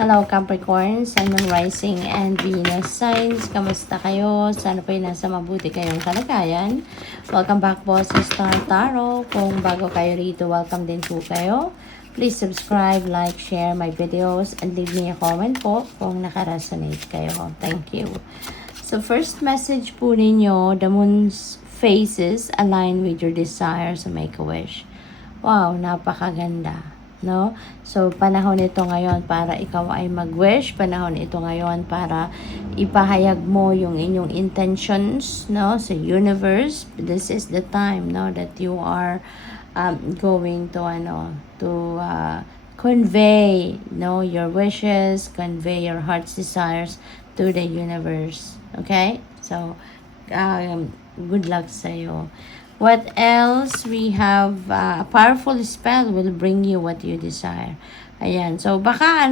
Hello Capricorn, Sun, Moon, Rising, and Venus signs. Kamusta kayo? Sana po nasa mabuti kayong kalagayan. Welcome back po sa Star Tarot. Kung bago kayo rito, welcome din po kayo. Please subscribe, like, share my videos, and leave me a comment po kung nakaresonate kayo. Thank you. So first message po ninyo, the moon's phases align with your desire to make a wish. Wow, napakaganda. No? So, panahon ito ngayon para ikaw ay mag-wish. Panahon ito ngayon para ipahayag mo yung inyong intentions, no? Sa universe. This is the time, no? That you are going to, convey, no? Your wishes, convey your heart's desires to the universe. Okay? So, good luck sa'yo. What else? We have a powerful spell will bring you what you desire. Ayan. So, baka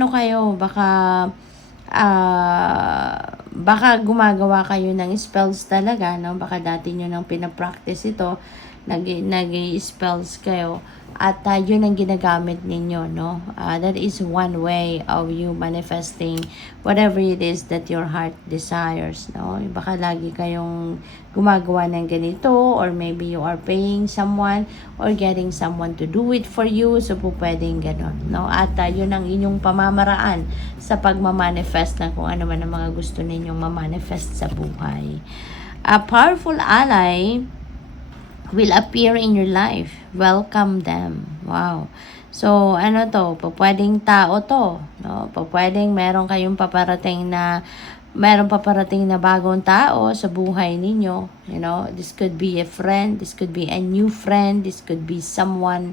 baka gumagawa kayo ng spells talaga, no? Baka dati nyo nang pinapractice ito, nag-spells kayo. At yun ang ginagamit ninyo, no? That is one way of you manifesting whatever it is that your heart desires, no? Baka lagi kayong gumagawa ng ganito, or maybe you are paying someone or getting someone to do it for you. So, po pwedeng ganon, no? At yun ang inyong pamamaraan sa pagmamanifest ng kung ano man ang mga gusto ninyong mamanifest sa buhay. A powerful ally will appear in your life. Welcome them. Wow. So, ano to? Pwedeng tao to. No? Pwedeng meron paparating na bagong tao sa buhay ninyo. You know, this could be a friend. This could be a new friend. This could be someone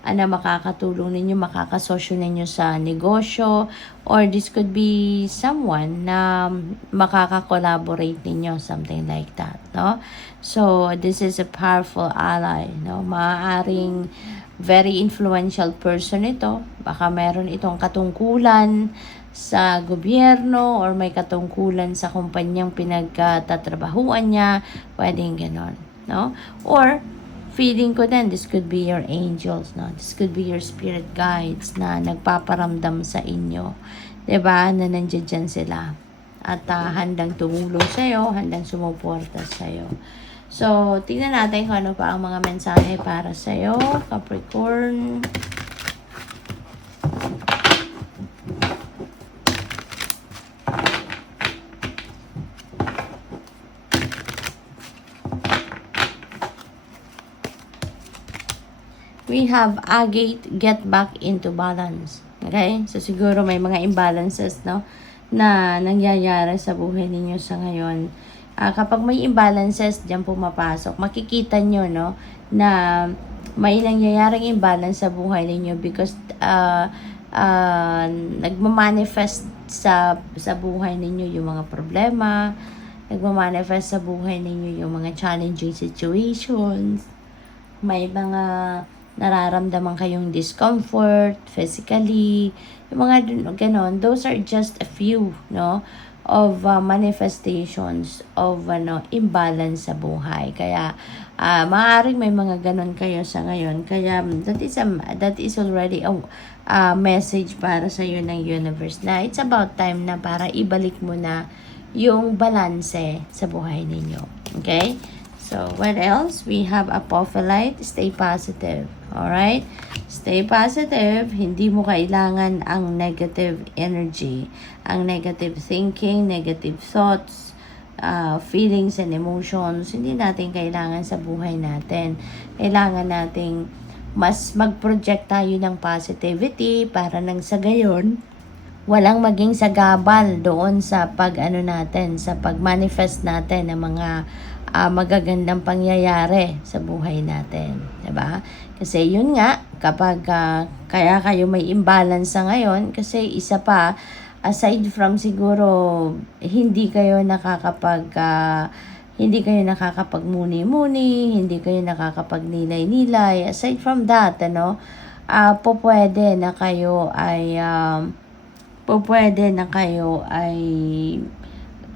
na makakatulong ninyo, makakasosyo ninyo sa negosyo, or this could be someone na makaka-collaborate ninyo, something like that, no? So, this is a powerful ally, no? Maaaring very influential person ito. Baka meron itong katungkulan sa gobyerno, or may katungkulan sa kumpanyang pinagtatrabahuan niya. Pwedeng ganon, no? Or feeling ko din, this could be your angels, no? This could be your spirit guides na nagpaparamdam sa inyo. 'Di ba? Na nandiyan dyan sila. At handang tumulong sa'yo, handang sumuporta sa'yo. So, tingnan natin kung ano pa ang mga mensahe para sa'yo, Capricorn. We have agate, get back into balance. Okay? So, siguro may mga imbalances, no? Na nangyayari sa buhay ninyo sa ngayon. Kapag may imbalances, diyan pumapasok. Makikita nyo, no? Na may nangyayaring imbalance sa buhay ninyo because nagmamanifest sa buhay ninyo yung mga problema. Nagmamanifest sa buhay ninyo yung mga challenging situations. May mga nararamdaman kayong discomfort physically, yung mga ganon. Those are just a few, no, of manifestations of imbalance sa buhay. Kaya maaaring may mga ganon kayo sa ngayon. Kaya that is already a message para sa iyo ng universe na it's about time na para ibalik mo na yung balanse sa buhay ninyo. Okay? So, what else? We have apophyllite. Stay positive. Alright? Stay positive. Hindi mo kailangan ang negative energy, ang negative thinking, negative thoughts, feelings and emotions. Hindi natin kailangan sa buhay natin. Kailangan nating mas mag-project tayo ng positivity para nang sa gayon, walang maging sagabal doon sa sa pag-manifest natin ng mga magagandang pangyayari sa buhay natin, 'di ba? Kasi yun nga, kapag kaya kayo may imbalance sa ngayon, kasi isa pa, aside from siguro hindi kayo nakakapagmuni-muni, hindi kayo nakakapagnilay-nilay. Aside from that, pwede na kayo ay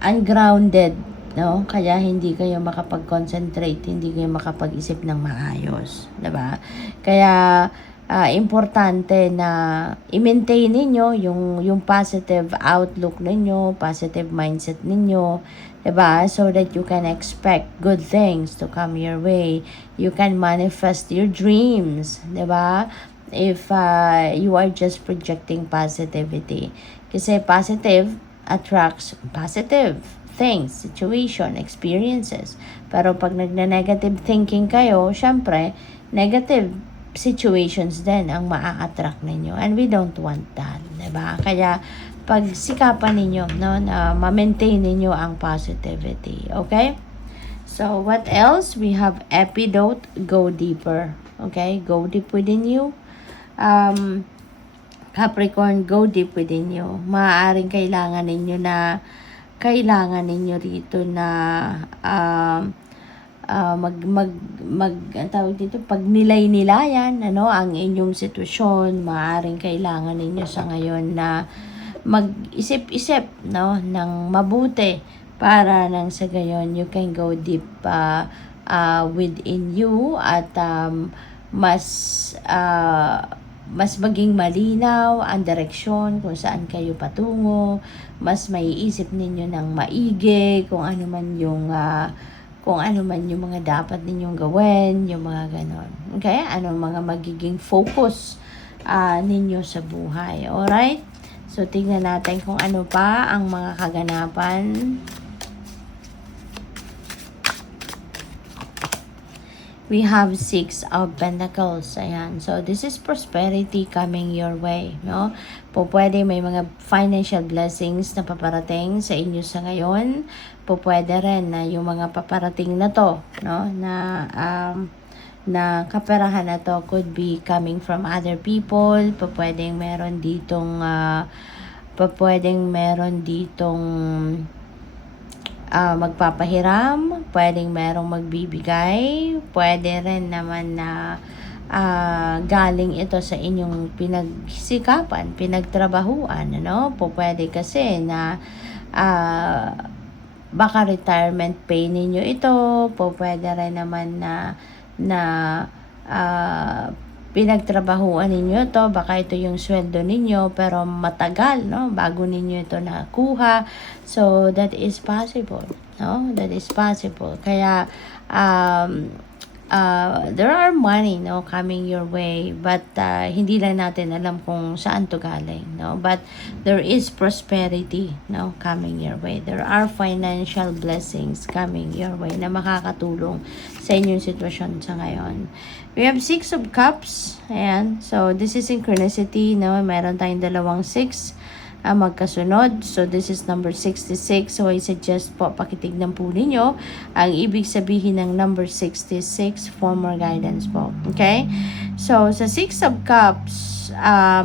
ungrounded, no? Kaya hindi kayo makapag-concentrate, hindi kayo makapag-isip ng maayos, 'di ba? Kaya importante na i-maintain ninyo yung positive outlook ninyo, positive mindset ninyo, diba? So that you can expect good things to come your way. You can manifest your dreams, diba? If you are just projecting positivity. Kasi positive attracts positive things, situation, experiences. Pero pag nagne-negative thinking kayo, syempre, negative situations din ang maa-attract ninyo. And we don't want that, diba? Kaya, pagsikapan ninyo, no, na ma-maintain ninyo ang positivity. Okay? So, what else? We have epidote, go deeper. Okay? Go deep within you. Capricorn, go deep within you. Maaaring kailangan ninyo rito na ang tawag dito, pag nilay-nilayan, ang inyong sitwasyon. Maaaring kailangan ninyo sa ngayon na mag-isip-isip, ng mabuti para nang sa gayon you can go deep within you at mas maging malinaw ang direksyon kung saan kayo patungo, mas maiisip ninyo ng maigi kung ano man yung mga dapat ninyong gawin, yung mga ganon. Okay? Ano mga magiging focus ninyo sa buhay. Alright? So, tingnan natin kung ano pa ang mga kaganapan. We have 6 of Pentacles. Ayan. So, this is prosperity coming your way. No? Pwede may mga financial blessings na paparating sa inyo sa ngayon. Pwede rin na yung mga paparating na to, no? Na kaperahan na to could be coming from other people. Pwedeng meron ditong magpapahiram, pwedeng merong magbibigay, pwede rin naman na galing ito sa inyong pinagsikapan, pinagtrabahuan, pwede kasi na baka retirement pay ninyo ito, pwede rin naman na pinagtrabahuan ninyo to, baka ito yung sweldo ninyo pero matagal, bago ninyo ito nakuha. So that is possible, that is possible. Kaya there are money coming your way, but hindi lang natin alam kung saan to galing, but there is prosperity coming your way. There are financial blessings coming your way na makakatulong sa inyong sitwasyon sa ngayon. We have 6 of Cups. Ayan. So, this is synchronicity. Meron tayong dalawang 6 magkasunod. So, this is number 66. So, I suggest po, pakitignan po ninyo ang ibig sabihin ng number 66 for more guidance po. Okay? So, sa 6 of Cups,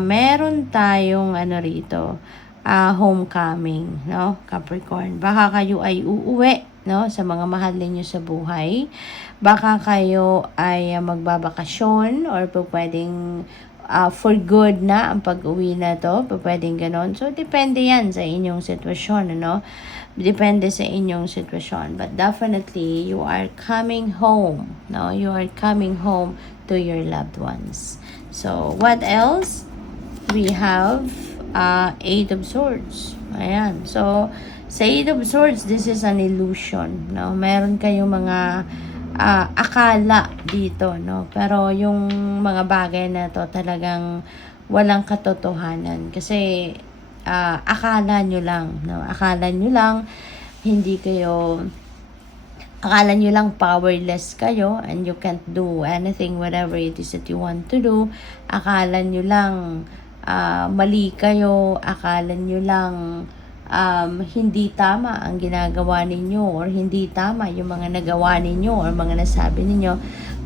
meron tayong rito, homecoming, Capricorn. Baka kayo ay uuwi, sa mga mahal ninyo sa buhay. Baka kayo ay magbabakasyon or pwedeng for good na ang pag-uwi na to. Pwedeng ganon. So, depende yan sa inyong sitwasyon, Depende sa inyong sitwasyon. But definitely, you are coming home, You are coming home to your loved ones. So, what else? We have 8 of Swords. Ayan. So, sa 8 of Swords, this is an illusion, Meron kayong mga akala dito, Pero yung mga bagay na to talagang walang katotohanan. Kasi akala nyo lang, Akala nyo lang akala nyo lang powerless kayo and you can't do anything, whatever it is that you want to do. Akala nyo lang mali kayo, akala nyo lang hindi tama ang ginagawa ninyo or hindi tama yung mga nagawa ninyo or mga nasabi ninyo.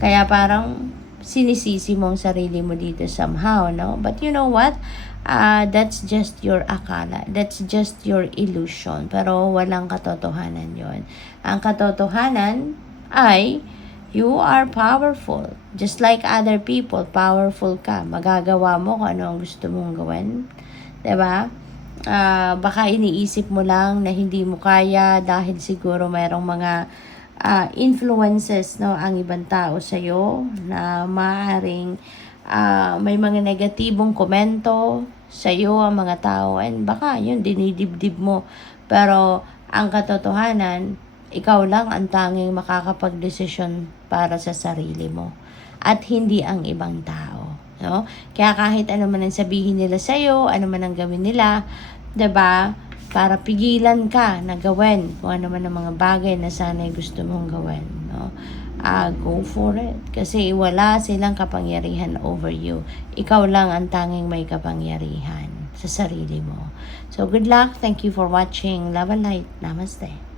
Kaya parang sinisisi mo ang sarili mo dito somehow, But you know what? That's just your akala. That's just your illusion. Pero walang katotohanan yon. Ang katotohanan ay you are powerful. Just like other people, powerful ka. Magagawa mo kung ano ang gusto mong gawin. Diba? Baka iniisip mo lang na hindi mo kaya dahil siguro mayroong mga influences ang ibang tao sa iyo na maaaring may mga negatibong komento sa iyo ang mga tao, and baka yun dinidibdib mo, pero ang katotohanan, ikaw lang ang tanging makakapagdesisyon para sa sarili mo at hindi ang ibang tao, no? Kaya kahit ano man ang sabihin nila sa iyo, ano man ang gawin nila, 'di ba? Para pigilan ka na gawin kung ano man ang mga bagay na sana'y gusto mong gawin, no? Go for it. Kasi wala silang kapangyarihan over you. Ikaw lang ang tanging may kapangyarihan sa sarili mo. So, good luck. Thank you for watching. Love and light. Namaste.